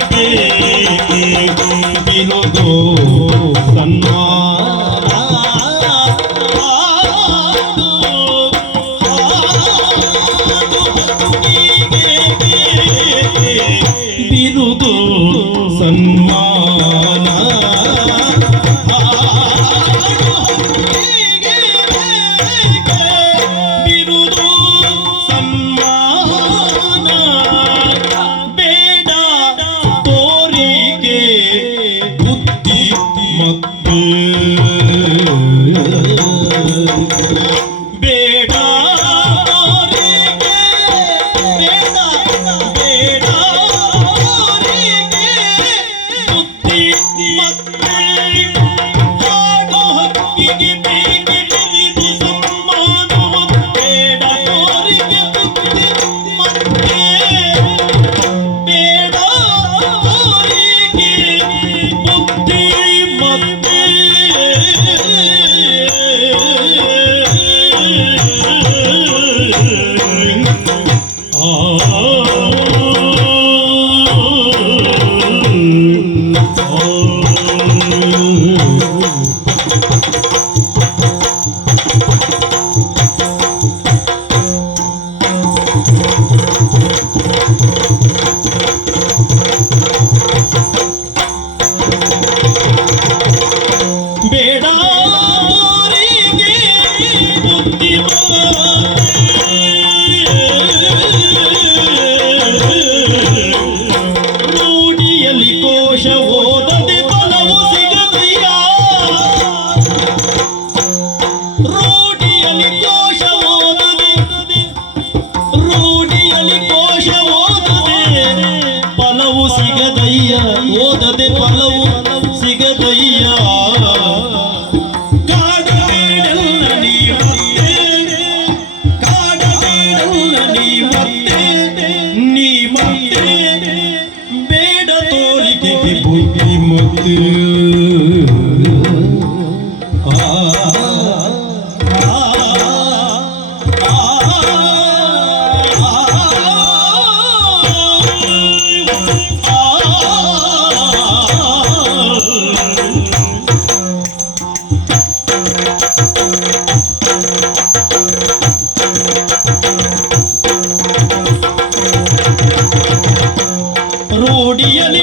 K ಬಿಲೋ ಸನ್ಮಾ Oh ಸಿಗದಯ್ಯ ಓದದೆ ಫಲವು ಸಿಗದಯ್ಯ. ಬೇಡ ತೋರಿಕೆಗೆ ಬುದ್ಧಿ ಮತ್ತು. ಆ. ರೂಢಿಯಲಿ